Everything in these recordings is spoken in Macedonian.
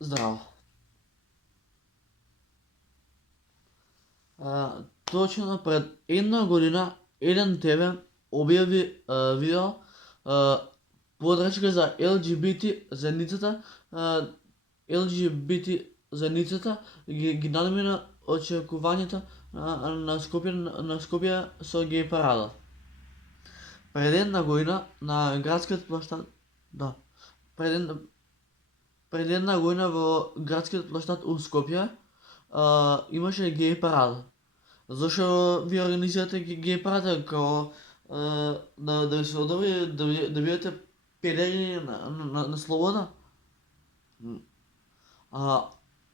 Здрав. Точно пред една година еден ТВ објави видео подрачка за ЛГБТ заедницата. ЛГБТ заедницата ги надмина очекувањата на Скопје со геј парада. Пред една година на градскиот площад, да, пред една година во градскиот площад у Скопје имаше геј парада. Зошто ви организирате геј парада као да ви се одобри да бидете педери на слобода?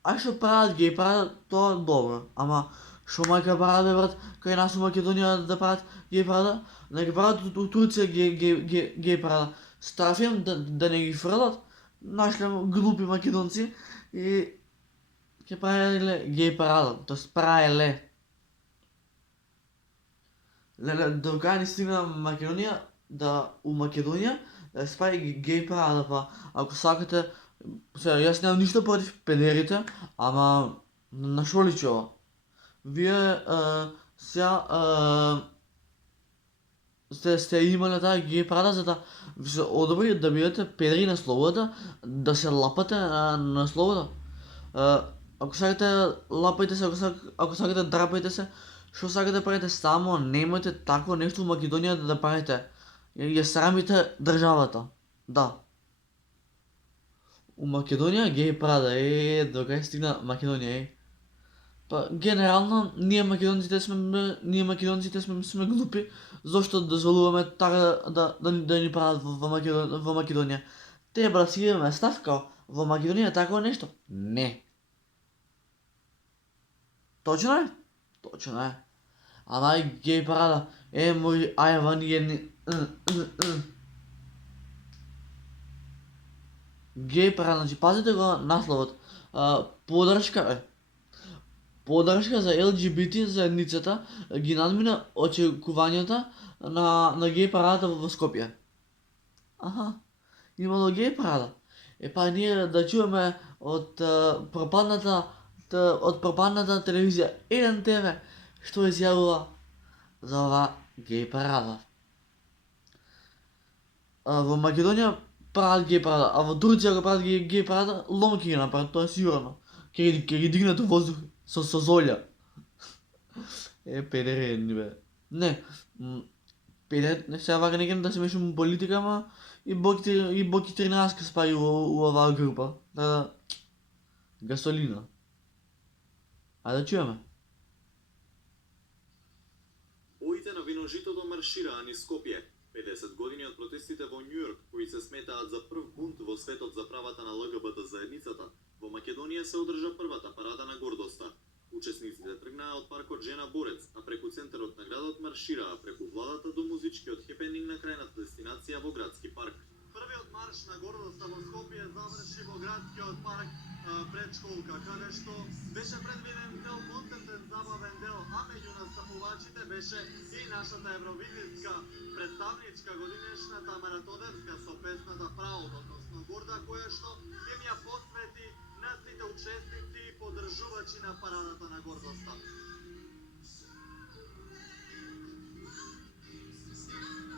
А што прават геј парада, тоа добро, ама што мајка прават бе брат, кај нас у Македонија да прават геј парада, нека прават у Турција геј парада. Страфијам да не ги фрлат, нашле глупи македонци и ќе правеле геј парада, тоест правеле. Леле, до кај ни стигна Македонија, у Македонија да се прави геј парада, па ако сакате, сега јас немам ништо против педерите, ама на шо личи ова? Вие сега сте имале таа геј парада за да ви се одобри да бидете педери на слобода, да се лапате на слобода. Ако сакате лапајте се, ако сакате драпајте се, што сакате да правите, само немојте такво нешто у Македонија да правите. Ја срамите државата. Да. У Македонија геј парада, до кај стигна Македонија, Па генерално ние македонците сме глупи, зошто дозволуваме така да ни прават во Македонија. Треба да си имаме став као во Македонија такво нешто? Не. Точно е? Точно е. Ама геј парада, мој ајван едни. Геј парада, значи пазите го насловот. Подршка за ЛГБТ заедницата ги надмина очекувањата на геј парадата во Скопје. Аха, имало геј парада. Па ние да чуваме од пропадната телевизија еден ТВ што изјавува за ова геј парада. Во Македонија прават геј парада, а во Турција го прават геј парада, лом ќе ги направат, тоа е сигурно. Ќе ги дигнат у воздух со золја. Педери едни бе. Не, педери, сега вака не да се мешам политика, ама и Боки 13 спаи у оваа група. Да, гасолина. Ајде да чуеме. Боите на виножитото маршираа низ Скопје. 50 години од протестите во Њујорк, кои се сметаат за прв бунт во светот за правата на ЛГБТ заедницата, во Македонија се одржа првата парада на гордоста. Учесниците тргнаа од паркот Жена Борец, а преку центарот на градот маршираа преку владата до музичкиот хепенинг на крајната дестинација во градски парк. Првиот марш на гордоста во Скопје заврши во градскиот парк пред школка, каде што беше предвиден цел концертен забавен дел, а меѓу настапувачите беше и нашата евровизијска представничка годинешна Тамара Тодевска со песната Праот, односно Горда, која што ќе ми ја посвети на сите учесници и поддржувачи на парадата на гордоста.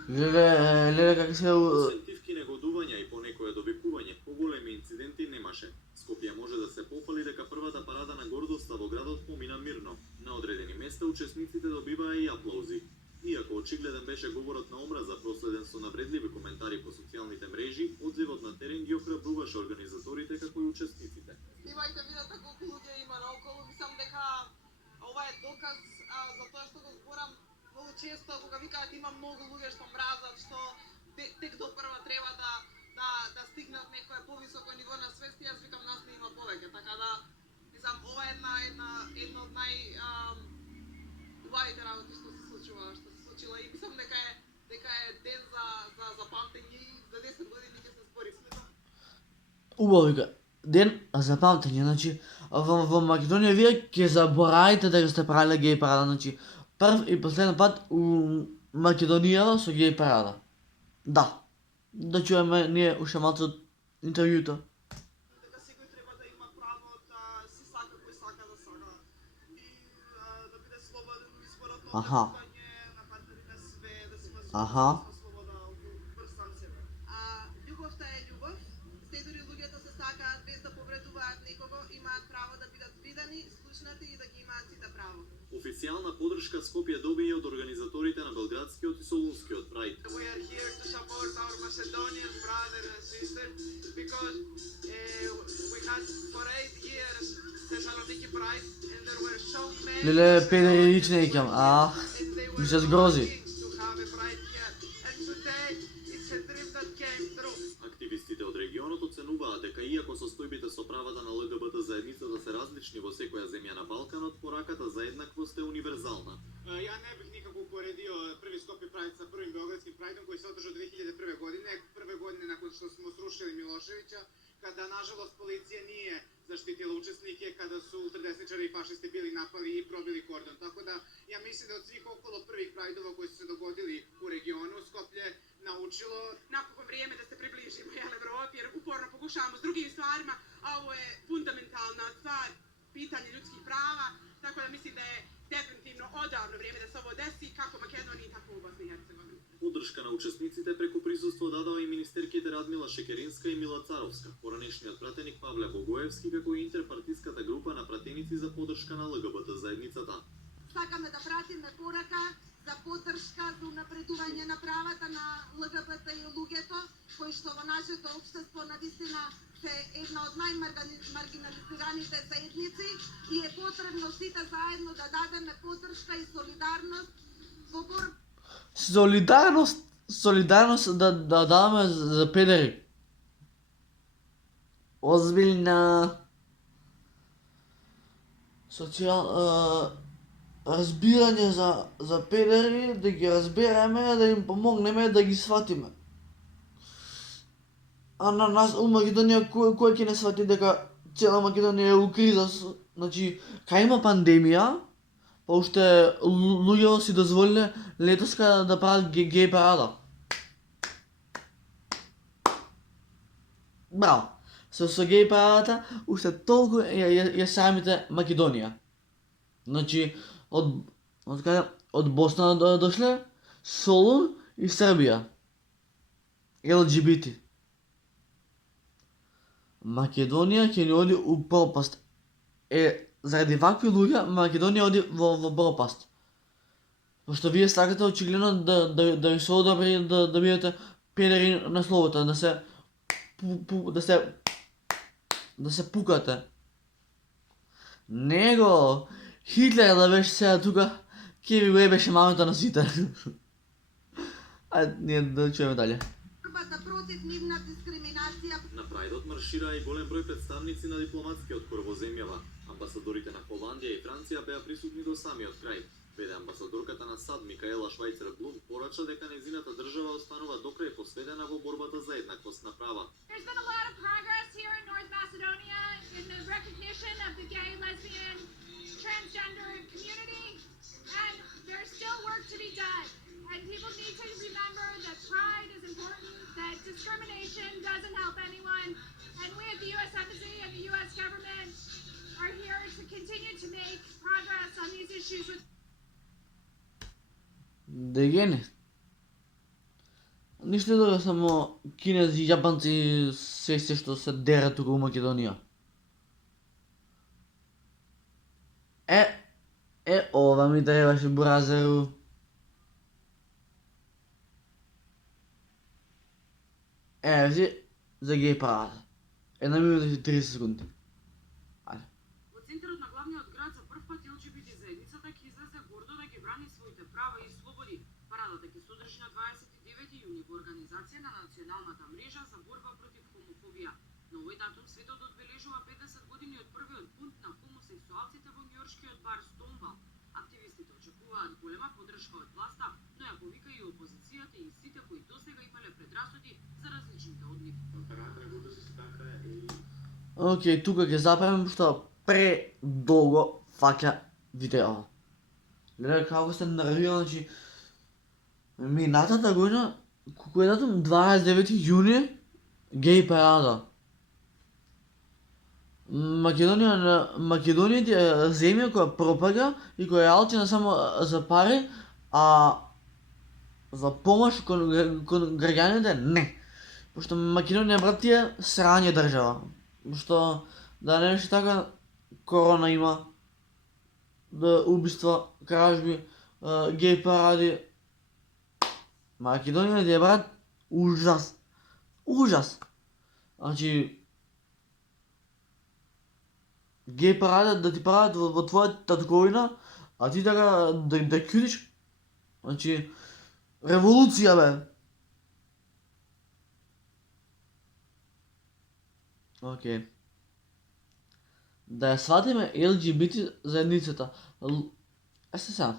Леле, како се... Сентивки негодувања и понекое довикување, поголеми инциденти немаше. Скопје може да се пофали дека првата парада на гордоста во градот помина мирно. На одредени места учесниците добиваа и аплаузи. Иако очигледен беше говорот на омраза проследен со навредливи коментари по социјалните мрежи, одзивот на терен ги охрабруваше организаторите како и учесниците. Имајте видата колку луѓе има наоколу, мислам дека ова е доказ за тоа што го зборам многу често кога викаат има многу луѓе што мразат, што тек до прва треба да стигнат некое повисоко ниво на свест, јас викам нас не има повеќе, така да мислам ова е една од убавите работи што се случила и мислам дека е ден за памтење и за 10 години ќе се збориме. Убаво вика. Ден за памтење, значи во Македонија вие ќе заборавите дека сте правиле геј парада, значи прв и последен пат у Македонија со геј парада. Да чуеме ние уште малку од интервјуто. Дека секој треба да има Аха. Аха. Љубовта е љубов, се дури луѓето се сакаат без да повредуваат некого, имаат право да бидат видени, слушнати и да ги имаат сите право. Официјална поддршка Скопје добија од организаторите на Белградскиот и Солунскиот Прайд. We are here to support our Macedonian brothers and sisters because we had for 8 years Thessaloniki Pride and there were so many Леле, педери лично викам, and they ми were се сгрози. longing to have a pride here. And today it's a dream that came true. Активистите од регионот оценуваат дека иако состојбите со правата на ЛГБТ заедницата се различни во секоја земја на Балканот, пораката за еднаквост е универзална. Ja ne bih nikako uporedio prvi Skopje Pride sa prvim Beogradskim Prideom koji se održao 2001. godine, prve godine nakon što smo srušili Miloševića, kada nažalost policija nije zaštitila učesnike, kada su ultradesničari i fašisti bili napali i probili kordon. Tako da ja mislim da od svih okolo prvih Prideova koji su se dogodili u regionu, Skoplje naučilo Napokon vrijeme da se približimo Evropi jer uporno pokušavamo s drugim stvarima, a ovo je fundamentalna stvar, pitanje ljudskih prava, tako da mislim da je definitivno odavno vrijeme da se ovo desi kako u Makedoniji, tako u Bosni i Hercegovini. Поддршка на учесниците преку присуство дадоа и министерките Радмила Шекеринска и Мила Царовска, поранешниот пратеник Павле Богоевски, како и интерпартиската група на пратеници за поддршка на ЛГБТ заедницата. Сакаме да пратиме порака за поддршка за унапредување на правата на ЛГБТ и луѓето, кои што во нашето општество навистина се една од најмаргинализираните заедници и е потребно сите заедно да дадеме поддршка и солидарност во борба. Солидарност да даваме за педери. Озбилна разбирање за педери, да ги разбереме, да им помогнеме, да ги сватиме. А на нас у Македонија кој ќе не свати дека цела Македонија е у криза, значи кај има пандемија, па уште луѓето си дозволиле летоска да прават геј парада. Браво. Со геј парадата уште толку ја самите Македонија. Значи од Босна дошле, Солун и Србија. LGBT. Македонија ќе ни оди у пропаст. Заради вакви луѓе Македонија оди во пропаст. Пошто вие сакате очигледно да ви се одобри да бидете педери на словото, да се пукате. Него Хитлер да беше сега тука, ќе ви го ебеше мамата на сите. Ајде, ние да чуеме далje. Борбата против нивна дискриминација. На Прајдот маршираа и голем број представници на дипломатскиот кор во земјава. Амбасадорите на Холандија и Франција беа присутни до самиот крај. Веде амбасадорката на САД Микаела Швајцер Блум порача дека нејзината држава останува докрај посветена во борбата за еднаквост на права. There's been a lot of progress here in North Macedonia in the recognition of the gay, lesbian, transgender community, and there's still work to be done. And people need to remember that pride is important, that discrimination doesn't help anyone, and we at the U.S. Embassy and the U.S. government are here to continue to make progress on these issues with Дегене. Ништо друго, само кинези и јапанци се што се дерат тука у Македонија. Ова ми требаше бразеру. Си за геј парада. 1 минута и 30 секунди. Ајде. Во центарот на главниот град за прв пат LGBT заедницата ќе излезе гордо да ги брани своите права и слободи. Парадата ќе се одржи на 29 јуни во организација на Националната мрежа за борба против хомофобија. На овој датум светот одбележува 50 години од првиот бунт на хомосексуалците во њујоршкиот бар Стоунвал. Активистите очекуваат голема поддршка од власта, но ја повика и опозицијата и сите кои досега имале предрасуди за различните од нив. Океј, тука ќе запремем што предолго фаќа видео. Гледај како сте нервирани, значи минатата година, кој е датум? 29 јуни, геј парада. Македонија е земја која пропага и која е алчена само за пари, а за помош кон граѓаните не. Пошто Македонија, брат, е срање држава. Што да не беше така, корона има, да убиства, кражби, геј паради. Македонија е, брат, ужас. Ужас. Значи, геј парада да ти прават во твојата татковина, а ти така да кјутиш. Значи, револуција, бе. Океј. Да ја сватиме LGBT заедницата. Се сега.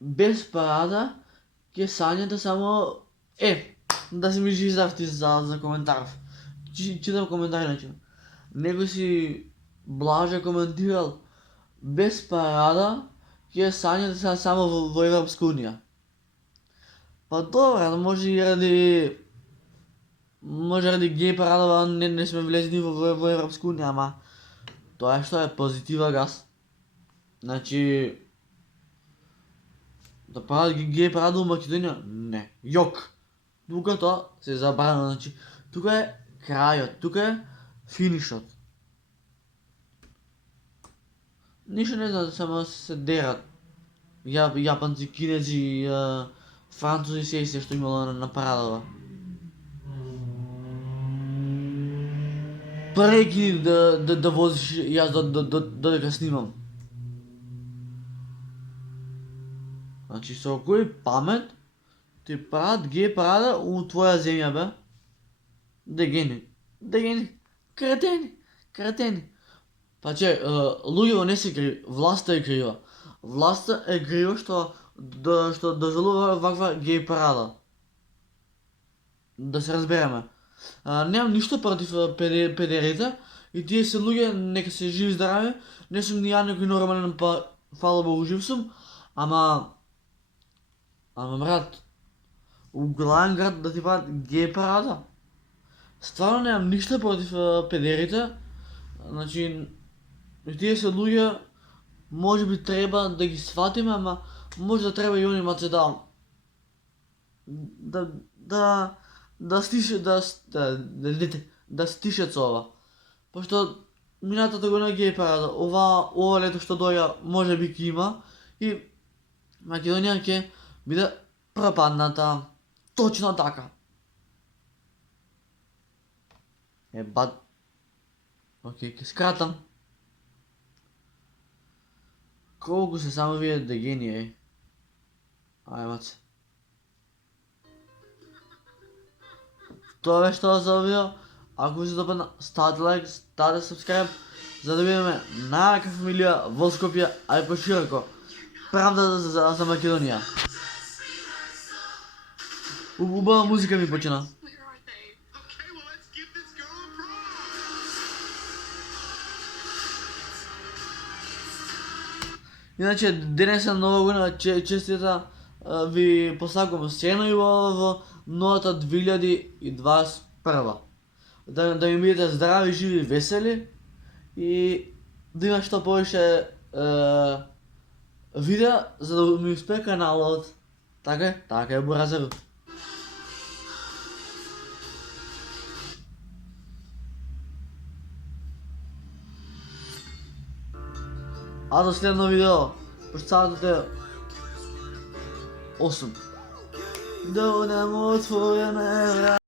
Без парада ќе сањате само да се ми жизавти за коментар. Читам коментар иначе. Некој си Блаже коментирал без парада ќе сањате само во Европска унија. Па добре, може и ради геј парада не сме влезни во Европска унија, ама тоа е што е позитива газ. Значи, да прават геј парада во Македонија? Не. Јок. Тука тоа се забрана, значи, тука е крајот, тука е финишот. Ништо не знаат, само се дерат. Јапанци, кинези, французи, се што имало на парадава. Прекини да возиш јас додека снимам. Значи, со кој памет ти прават геј парада у твоја земја, бе? Дегени. Кретени. Па че, луѓето не се криви, власта е крива. Власта е крива што дозволува ваква геј парада. Да се разбереме. Немам ништо против педерите и тие се луѓе, нека се живи здрави. Не сум ни ја некој нормален, па фала Богу жив сум, ама брат, у главен град да ти прават геј парада? Стварно немам ништо против педерите. Значи, тие се луѓе, може би треба да ги сватиме, ама може да треба и они маце да стишат со ова. Пошто минатата година геј парада, ова лето што доја може би ќе има и Македонија ќе биде пропадната. Точно така. Океј, ќе скратам. Колку се само вие дегени, Ајмаце. Тоа беше тоа за видео. Ако ви се допадна, ставете лайк, ставете subscribe, за да видиме најака фамилија во Скопје, а и пошироко. Правда за Македонија. Убава музика ми почина. Иначе, денеса нова година, честита ви посакувам се најубаво во новата 2021. Да ми бидете здрави, живи, весели и да има што повеќе видеа за да ми успее каналот. Така е, Буразер. А до следно видео, пошто садот е 8. Да одам од твоја невра.